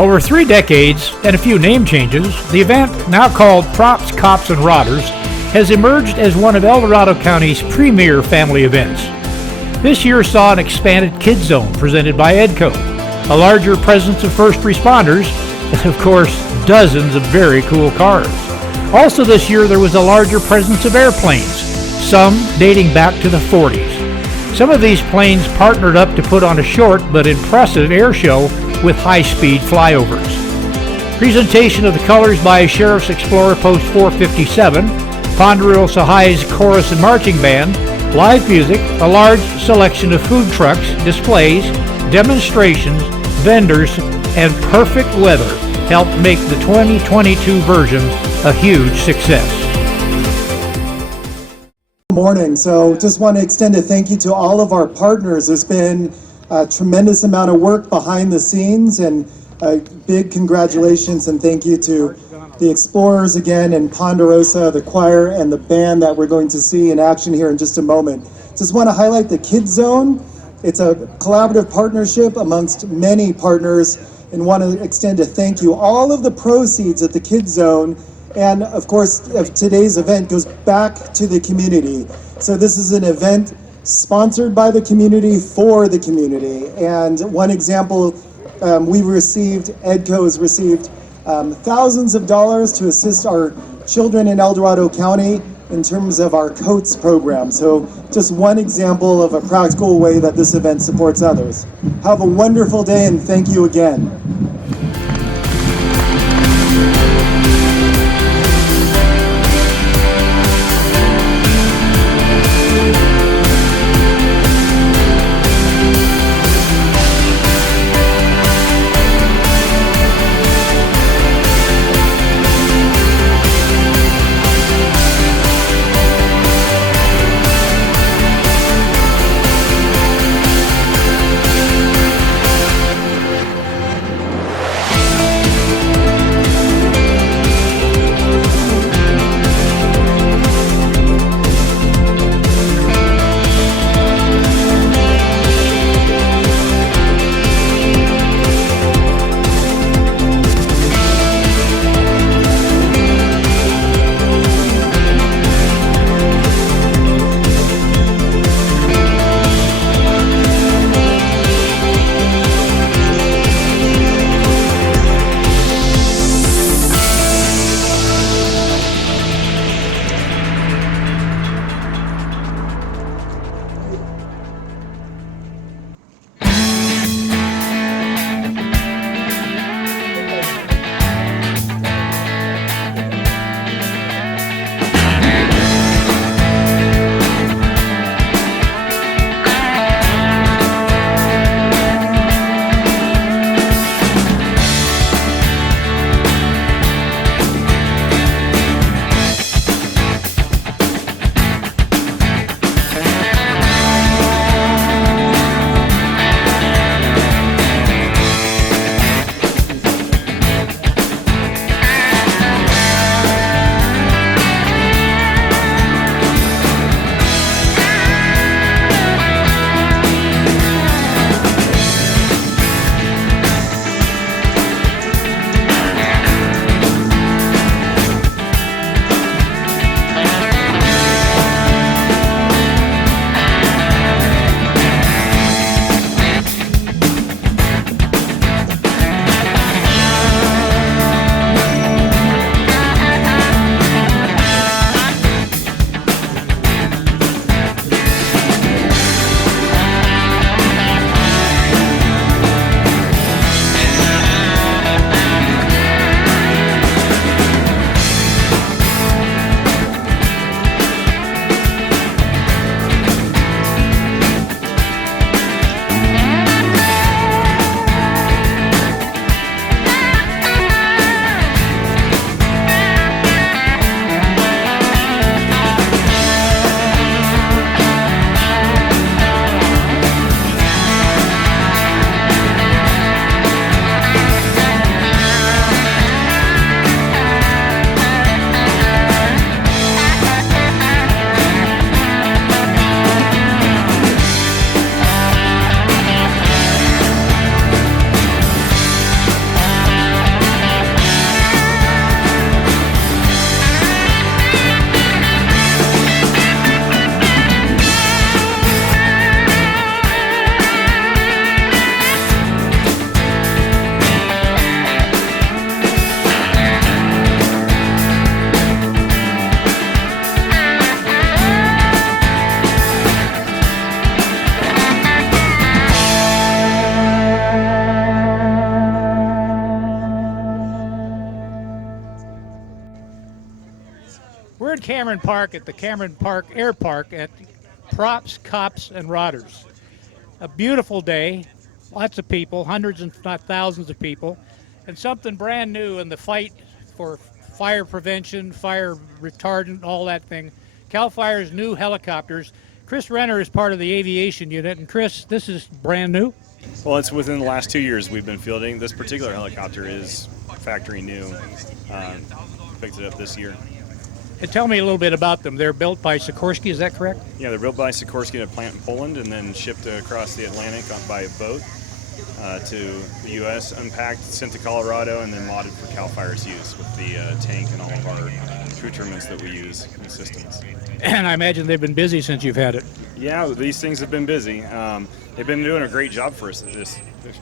Over 3 decades and a few name changes, the event, now called Props, Cops, and Rodders, has emerged as one of El Dorado County's premier family events. This year saw an expanded Kids Zone presented by EDCO, a larger presence of first responders, and of course, dozens of very cool cars. Also this year there was a larger presence of airplanes, some dating back to the 40s. Some of these planes partnered up to put on a short but impressive air show with high-speed flyovers. Presentation of the colors by Sheriff's Explorer Post 457, Ponderosa High's Chorus and Marching Band, live music, a large selection of food trucks, displays, demonstrations, vendors, and perfect weather helped make the 2022 version a huge success. Good morning. So just want to extend a thank you to all of our partners. There's been a tremendous amount of work behind the scenes, and a big congratulations and thank you to the Explorers again, and Ponderosa, the choir, and the band that we're going to see in action here in just a moment. Just want to highlight the Kids Zone. It's a collaborative partnership amongst many partners, and want to extend a thank you. All of the proceeds at the Kids Zone and of course of today's event goes back to the community. So this is an event sponsored by the community for the community. And one example, EDCO has received thousands of dollars to assist our children in El Dorado County in terms of our COATS program. So just one example of a practical way that this event supports others. Have a wonderful day and thank you again. We're at Cameron Park at the Cameron Park Air Park at Props, Cops, and Rodders. A beautiful day, lots of people, hundreds and not thousands of people, and something brand new in the fight for fire prevention, fire retardant, all that thing. CAL FIRE's new helicopters. Chris Renner is part of the aviation unit, and Chris, this is brand new? Well, it's within the last 2 years we've been fielding. This particular helicopter is factory new. Picked it up this year. And tell me a little bit about them. They're built by Sikorsky, is that correct? Yeah, they're built by Sikorsky at a plant in Poland and then shipped across the Atlantic by boat to the U.S., unpacked, sent to Colorado, and then modded for CAL FIRE's use with the tank and all of our accoutrements that we use in the systems. And I imagine they've been busy since you've had it. Yeah, these things have been busy. They've been doing a great job for us.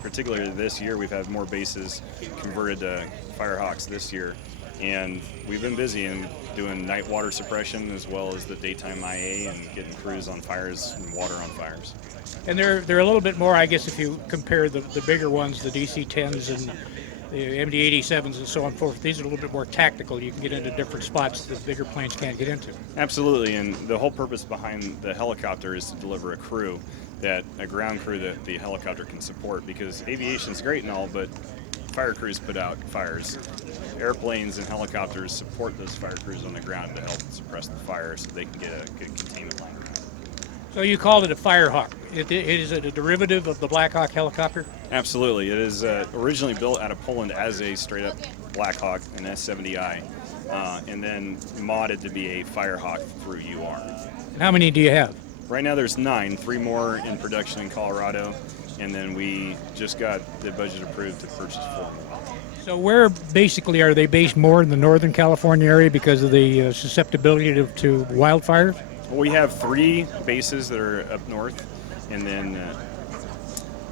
Particularly this year, we've had more bases converted to Firehawks this year. And we've been busy in doing night water suppression as well as the daytime IA and getting crews on fires and water on fires. And they're a little bit more, I guess, if you compare the bigger ones, the DC-10s and the MD-87s and so on and forth. These are a little bit more tactical. You can get into different spots that bigger planes can't get into. Absolutely, and the whole purpose behind the helicopter is to deliver a crew, a ground crew that the helicopter can support, because aviation's great and all, but fire crews put out fires. Airplanes and helicopters support those fire crews on the ground to help suppress the fire so they can get a good containment line. So you called it a Firehawk. Is it a derivative of the Black Hawk helicopter? Absolutely. It is originally built out of Poland as a straight-up Black Hawk, an S-70I, and then modded to be a Firehawk through UR. And how many do you have? Right now there's 9, 3 more in production in Colorado, and then we just got the budget approved to purchase 4 more. So where basically are they based more in the Northern California area because of the susceptibility to wildfires? Well, we have 3 bases that are up north, and then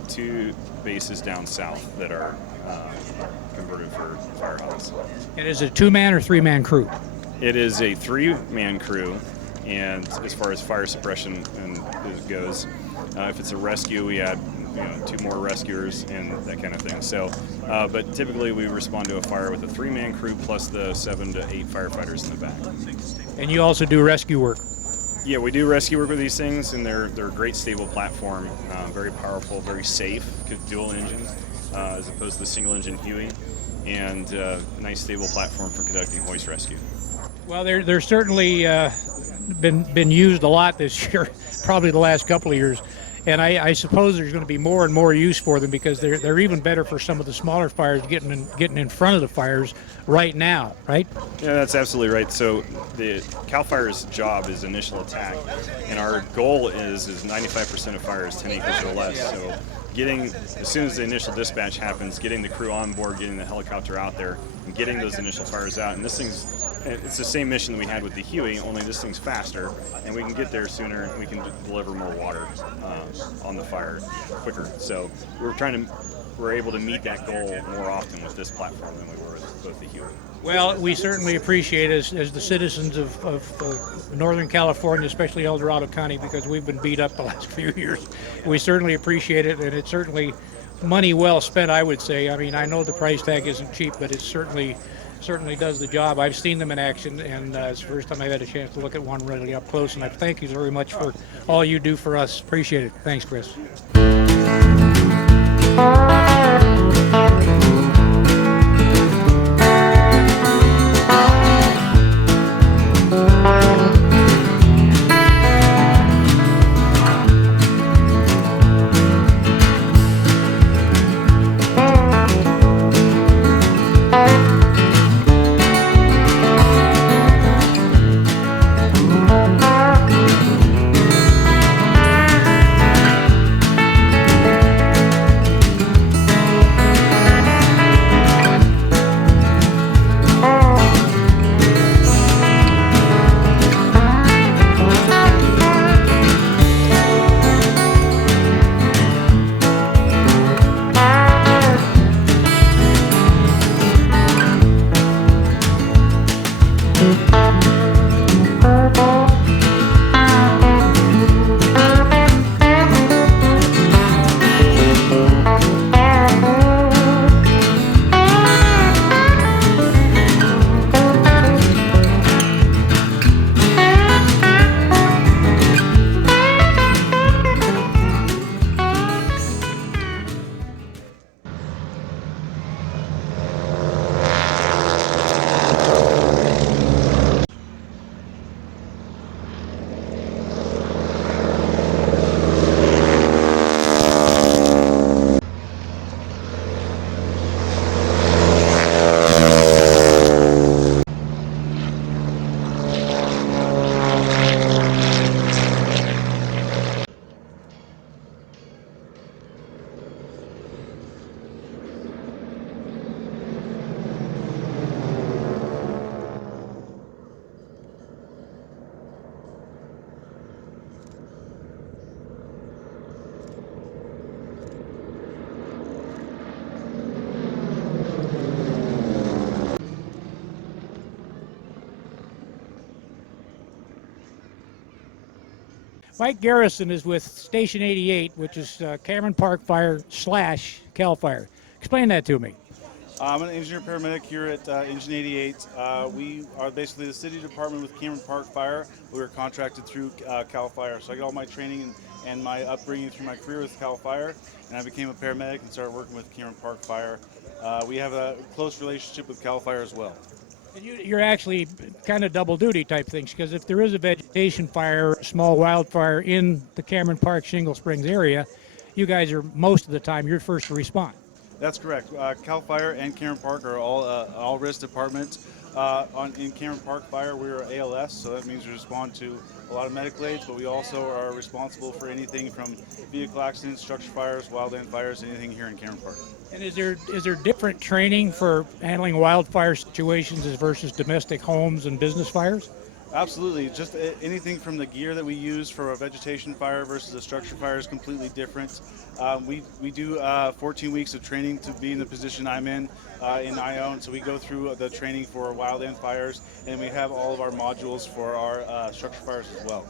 2 bases down south that are converted for Firehawks. And is it a 2-man or 3-man crew? It is a 3-man crew, and as far as fire suppression goes, if it's a rescue, we add 2 more rescuers and that kind of thing. So, but typically we respond to a fire with a 3-man crew plus the 7 to 8 firefighters in the back. And you also do rescue work? Yeah, we do rescue work with these things, and they're a great stable platform, very powerful, very safe, dual engine as opposed to the single engine Huey, and nice stable platform for conducting hoist rescue. Well, they're certainly been used a lot this year, probably the last couple of years. And I suppose there's going to be more and more use for them because they're even better for some of the smaller fires, getting in front of the fires right now, right? Yeah, that's absolutely right. So the CAL FIRE's job is initial attack, and our goal is 95% of fires 10 acres or less. So as soon as the initial dispatch happens, getting the crew on board, getting the helicopter out there, and getting those initial fires out. And it's the same mission that we had with the Huey, only this thing's faster, and we can get there sooner, and we can deliver more water on the fire quicker. So we're able to meet that goal more often with this platform than we were with both the Huey. Well, we certainly appreciate it as the citizens of Northern California, especially El Dorado County, because we've been beat up the last few years. We certainly appreciate it, and it's certainly money well spent, I would say. I mean, I know the price tag isn't cheap, but it certainly does the job. I've seen them in action, and it's the first time I've had a chance to look at one really up close, and I thank you very much for all you do for us. Appreciate it. Thanks, Chris. Mike Garrison is with Station 88, which is Cameron Park Fire / Cal Fire. Explain that to me. I'm an engineer paramedic here at Engine 88. We are basically the city department with Cameron Park Fire. We were contracted through Cal Fire. So I got all my training and my upbringing through my career with Cal Fire, and I became a paramedic and started working with Cameron Park Fire. We have a close relationship with Cal Fire as well. And you're actually kind of double duty type things, because if there is a vegetation fire, a small wildfire in the Cameron Park Shingle Springs area, you guys are most of the time you're first to respond. That's correct. Cal Fire and Cameron Park are all risk departments. In Cameron Park Fire, we're ALS, so that means we respond to a lot of medical aids, but we also are responsible for anything from vehicle accidents, structure fires, wildland fires, anything here in Cameron Park. And is there different training for handling wildfire situations versus domestic homes and business fires? Absolutely. Just anything from the gear that we use for a vegetation fire versus a structure fire is completely different. We do 14 weeks of training to be in the position I'm in IO, and so we go through the training for wildland fires, and we have all of our modules for our structure fires as well.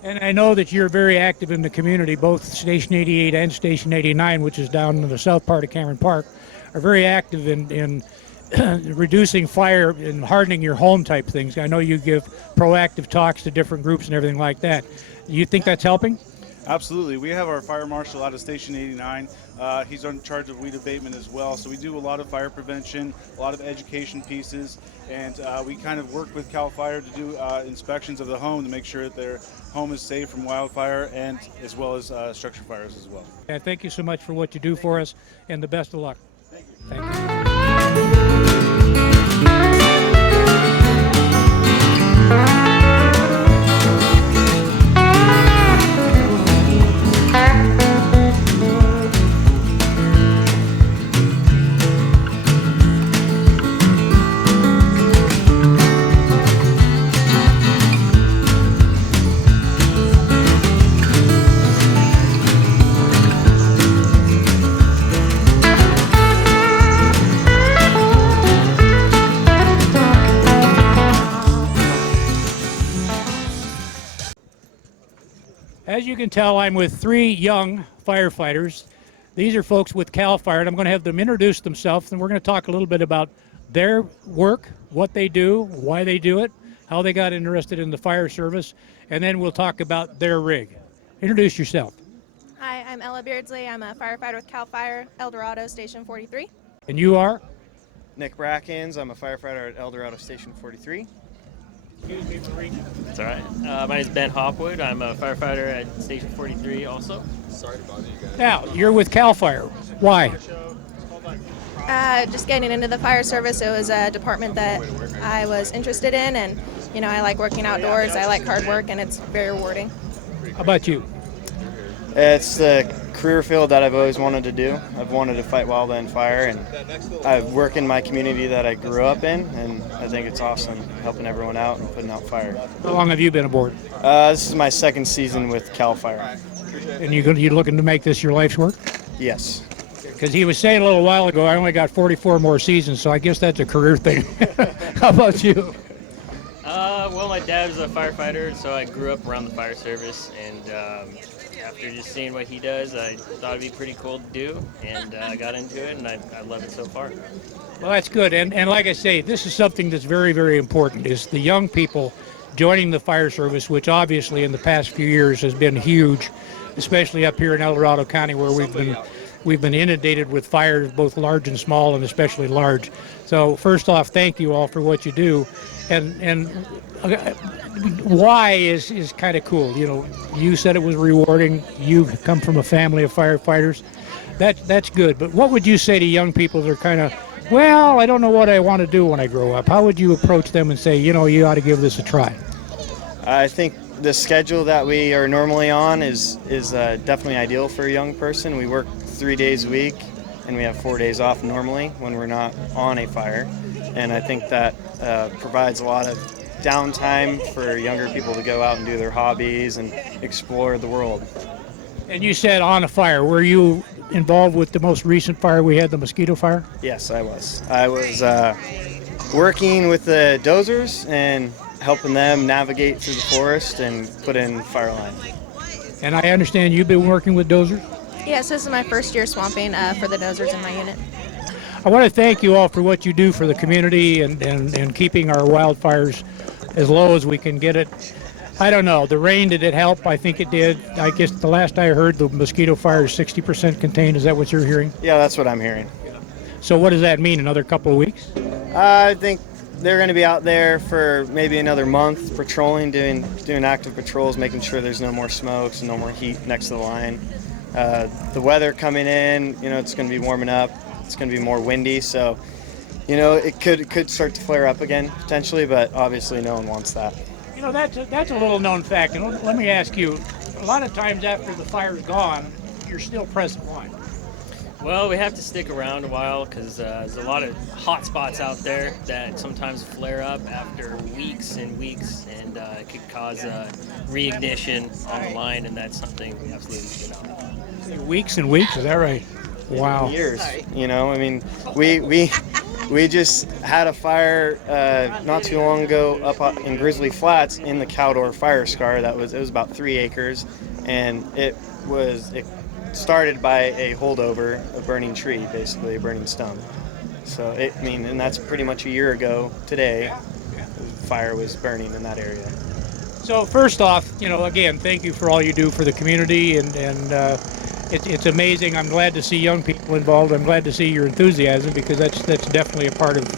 And I know that you're very active in the community. Both Station 88 and Station 89, which is down in the south part of Cameron Park, are very active in reducing fire and hardening your home type things. I know you give proactive talks to different groups and everything like that. Do you think that's helping? Absolutely. We have our fire marshal out of Station 89. He's in charge of weed abatement as well. So we do a lot of fire prevention, a lot of education pieces, and we kind of work with CAL FIRE to do inspections of the home to make sure that their home is safe from wildfire and as well as structure fires as well. Yeah, thank you so much for what you do for us, and the best of luck. Thank you. Thank you. As you can tell, I'm with three young firefighters. These are folks with CAL FIRE, and I'm going to have them introduce themselves, and we're going to talk a little bit about their work, what they do, why they do it, how they got interested in the fire service, and then we'll talk about their rig. Introduce yourself. Hi, I'm Ella Beardsley. I'm a firefighter with CAL FIRE, Dorado, Station 43. And you are? Nick Brackens. I'm a firefighter at Dorado Station 43. Excuse me, Marie. That's all right. My name is Ben Hopwood. I'm a firefighter at Station 43 also. Sorry to bother you guys. Now, you're with CAL FIRE. Why? Just getting into the fire service, it was a department that I was interested in, and I like working outdoors. I like hard work, and it's very rewarding. How about you? It's the career field that I've always wanted to do. I've wanted to fight wildland fire, and I work in my community that I grew up in, and I think it's awesome helping everyone out and putting out fire. How long have you been aboard? This is my second season with CAL FIRE. And you looking to make this your life's work? Yes. Because he was saying a little while ago, I only got 44 more seasons, so I guess that's a career thing. How about you? Well, my dad was a firefighter, so I grew up around the fire service, and after just seeing what he does, I thought it'd be pretty cool to do, and I got into it, and I love it so far. Well, that's good. And like I say, this is something that's very, very important, is the young people joining the fire service, which obviously in the past few years has been huge, especially up here in El Dorado County, where we've been inundated with fires, both large and small, and especially large. So first off, thank you all for what you do. And why is kind of cool. You said it was rewarding. You come from a family of firefighters. That's good. But what would you say to young people that are kind of, well, I don't know what I want to do when I grow up? How would you approach them and say, you ought to give this a try? I think the schedule that we are normally on is definitely ideal for a young person. We work 3 days a week, and we have 4 days off normally when we're not on a fire. And I think that provides a lot of downtime for younger people to go out and do their hobbies and explore the world. And you said on a fire. Were you involved with the most recent fire we had, the mosquito fire? Yes, I was. I was working with the dozers and helping them navigate through the forest and put in fire line. And I understand you've been working with dozers? Yes, this is my first year swamping for the dozers in my unit. I want to thank you all for what you do for the community and keeping our wildfires as low as we can get it. I don't know. The rain, did it help? I think it did. I guess the last I heard, the mosquito fire is 60% contained. Is that what you're hearing? Yeah, that's what I'm hearing. So what does that mean, another couple of weeks? I think they're going to be out there for maybe another month patrolling, doing active patrols, making sure there's no more smokes and no more heat next to the line. The weather coming in, it's going to be warming up. It's going to be more windy, so it could start to flare up again potentially, but obviously no one wants that. That's a little known fact, and let me ask you, a lot of times after the fire's gone, you're still present. Why? Well, we have to stick around a while because there's a lot of hot spots out there that sometimes flare up after weeks and weeks, and it could cause reignition on the line, and that's something we absolutely do not. Weeks and weeks, is that right? Wow. Years. We just had a fire not too long ago up in Grizzly Flats in the Cowdoor fire scar. It was about 3 acres, and it started by a holdover, a burning tree, basically a burning stump. So and that's pretty much a year ago today. The fire was burning in that area. So first off, again, thank you for all you do for the community, and it's amazing. I'm glad to see young people involved. I'm glad to see your enthusiasm, because that's definitely a part of,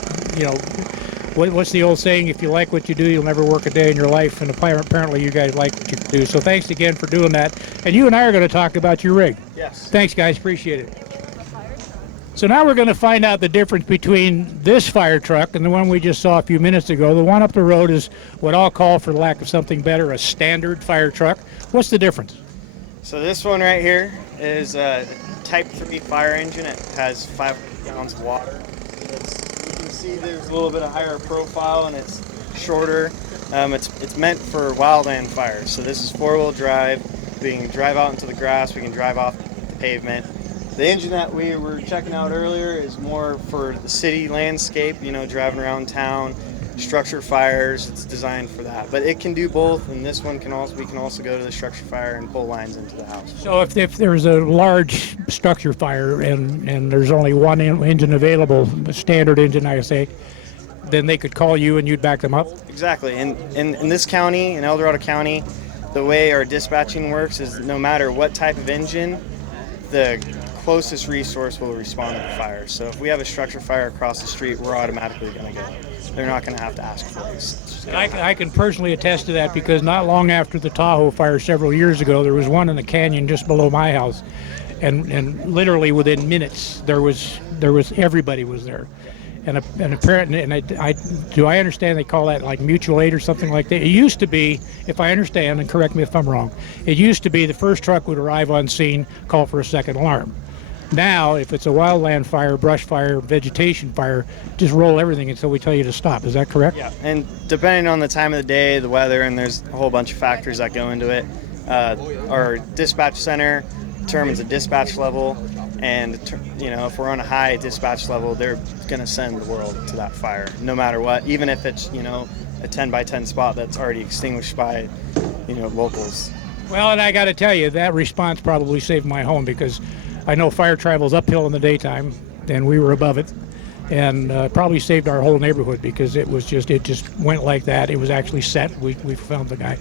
what's the old saying? If you like what you do, you'll never work a day in your life. And apparently you guys like what you do. So thanks again for doing that. And you and I are going to talk about your rig. Yes. Thanks, guys. Appreciate it. So now we're going to find out the difference between this fire truck and the one we just saw a few minutes ago. The one up the road is what I'll call, for lack of something better, a standard fire truck. What's the difference? So this one right here is a Type 3 fire engine. It has 500 gallons of water. You can see there's a little bit of higher profile, and it's shorter. It's meant for wildland fires. So this is 4-wheel drive. We can drive out into the grass. We can drive off the pavement. The engine that we were checking out earlier is more for the city landscape, driving around town, structure fires. It's designed for that, but it can do both. And this one we can also go to the structure fire and pull lines into the house. So if there's a large structure fire and there's only one engine available, a standard engine, I say, then they could call you and you'd back them up? Exactly. And in this county, in El Dorado County, the way our dispatching works is no matter what type of engine, the closest resource will respond to the fire. So if we have a structure fire across the street, we're automatically going to get it. They're not going to have to ask for us. And I can personally attest to that, because not long after the Tahoe fire several years ago, there was one in the canyon just below my house, and literally within minutes there was everybody was there, and apparently, and I understand they call that like mutual aid or something like that. It used to be, if I understand, and correct me if I'm wrong, it used to be the first truck would arrive on scene, call for a second alarm. Now, if it's a wildland fire, brush fire, vegetation fire, just roll everything until we tell you to stop. Is that correct? Yeah, and depending on the time of the day, the weather, and there's a whole bunch of factors that go into it, our dispatch center determines the dispatch level, and if we're on a high dispatch level, they're going to send the world to that fire, no matter what, even if it's, a 10 by 10 spot that's already extinguished by, locals. Well, and I got to tell you, that response probably saved my home, because I know fire travels uphill in the daytime, and we were above it, and probably saved our whole neighborhood, because it just went like that. It was actually set. We found the guy.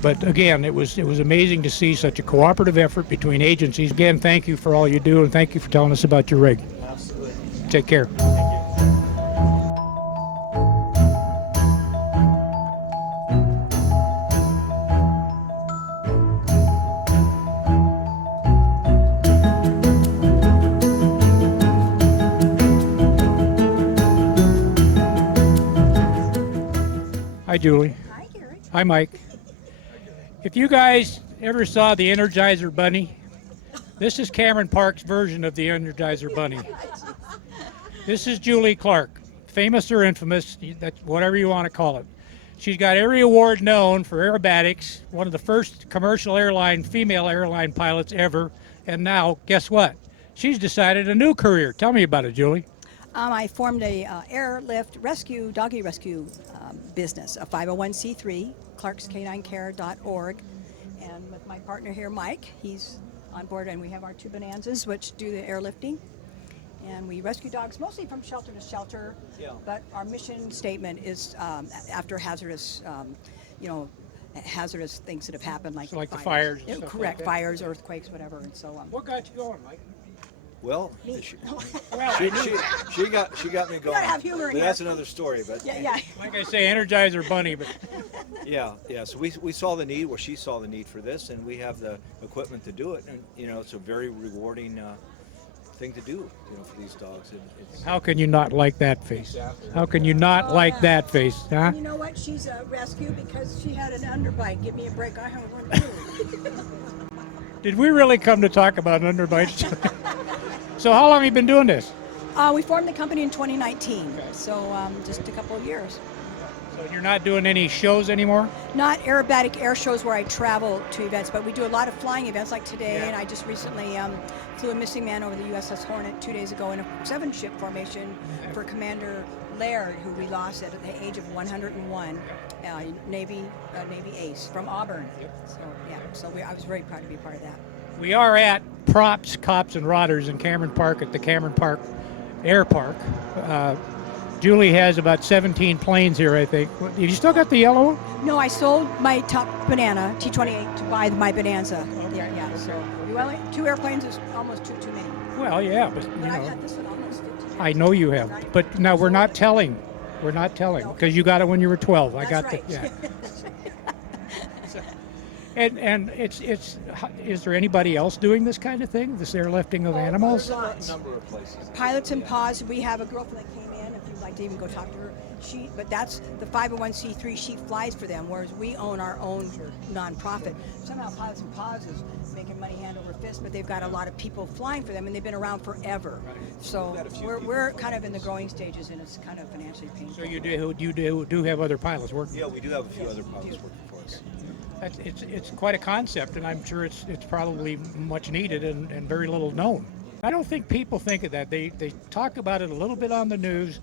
But again, it was amazing to see such a cooperative effort between agencies. Again, thank you for all you do, and thank you for telling us about your rig. Absolutely. Take care. Hi, Julie. Hi, Gary. Hi, Mike. If you guys ever saw the Energizer Bunny, this is Cameron Park's version of the Energizer Bunny. This is Julie Clark, famous or infamous, that's whatever you want to call it. She's got every award known for aerobatics, one of the first commercial female airline pilots ever, and now, guess what? She's decided a new career. Tell me about it, Julie. I formed a airlift rescue, doggy rescue business, a 501c3, clarkscaninecare.org, and with my partner here, Mike. He's on board, and we have our 2 Bonanzas, which do the airlifting. And we rescue dogs mostly from shelter to shelter, but our mission statement is after hazardous, hazardous things that have happened, like, So like the fires and Yeah, stuff like correct, that. fires, earthquakes, whatever, and so on. What got you going, Mike? Well, Me. she got me going. gotta have humor in But that's here. another story. But Yeah. Like I say, Energizer Bunny, but yeah. So we saw the need. Well, she saw the need for this, and we have the equipment to do it. And it's a very rewarding thing to do. For these dogs. And it's, how can you not like that face? How can you not like that face, huh? And you know what? She's a rescue because she had an underbite. Give me a break. I have one too. Did we really come to talk about underbites? So how long have you been doing this? We formed the company in 2019, so just a couple of years. So you're not doing any shows anymore? Not aerobatic air shows where I travel to events, but we do a lot of flying events like today, and I just recently flew a missing man over the USS Hornet 2 days ago in a 7-ship formation for Commander Laird, who we lost at the age of 101, Navy ace from Auburn. So I was very proud to be a part of that. We are at Props, Cops, and Rodders in Cameron Park at the Cameron Park Air Park. Julie has about 17 planes here, I think. You still got the yellow one? No, I sold my top banana, T-28, to buy my Bonanza. Yeah. So well, 2 airplanes is almost too many. Well, yeah, but But I've had this one almost 15 years. I know you have. But now we're not telling. We're not telling because you got it when you were 12. I got right. yeah. And it's is there anybody else doing this kind of thing? This airlifting of animals? Lots. number of places. Pilots and Paws. We have a girlfriend that came in. If you'd like to even go talk to her, but that's the 501c3. She flies for them, whereas we own our own nonprofit. Somehow Pilots and Paws is making money hand over fist, but they've got a lot of people flying for them, and they've been around forever. So we're kind of in the growing stages, and it's kind of financially painful. So you do have other pilots working? Yeah, we do have a few other pilots working for us. It's quite a concept, and I'm sure it's probably much needed and very little known. I don't think people think of that. They talk about it a little bit on the news,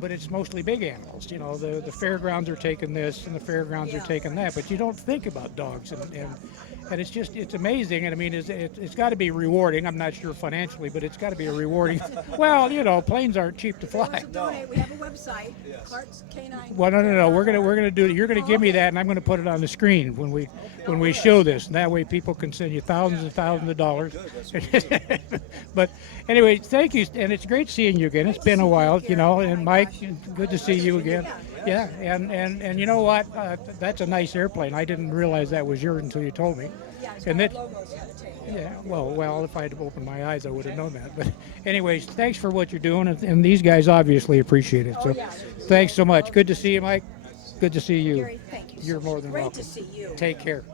but it's mostly big animals. The fairgrounds are taking this and the fairgrounds are taking that, but you don't think about dogs, and it's amazing. And I mean, it's got to be rewarding. I'm not sure financially, but it's got to be a rewarding. Well, planes aren't cheap to fly. Donate. We have a website, Clark's K9. Well, no. We're gonna do it. You're gonna give me that, and I'm gonna put it on the screen when we show this, and that way people can send you thousands and thousands of dollars. But anyway, thank you, and it's great seeing you again. It's been a while, And Mike, good to see you again. Yeah, and you know what? That's a nice airplane. I didn't realize that was yours until you told me. And that. Yeah, well, if I had opened my eyes, I would have known that. But anyways, thanks for what you're doing, and these guys obviously appreciate it. So thanks so much. Good to see you, Mike. Good to see you. Gary, thank you. You're more than Great welcome. to see you. Take care.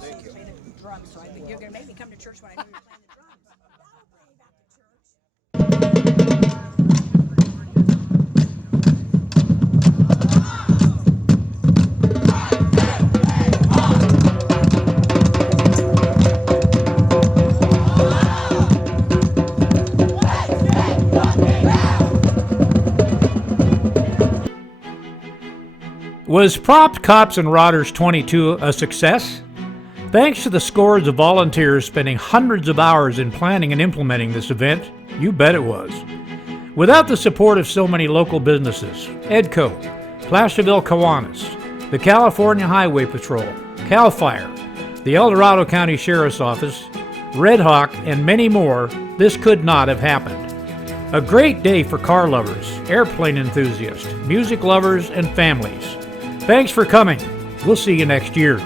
Thank you. Drums, so I think you're going to make me come to church when I know you're playing the drums. That'll bring me back to church. Was Props, Cops, and Rodders 22 a success? Thanks to the scores of volunteers spending hundreds of hours in planning and implementing this event, you bet it was. Without the support of so many local businesses, EDCO, Placerville Kiwanis, the California Highway Patrol, CAL FIRE, the El Dorado County Sheriff's Office, Red Hawk, and many more, this could not have happened. A great day for car lovers, airplane enthusiasts, music lovers, and families. Thanks for coming. We'll see you next year.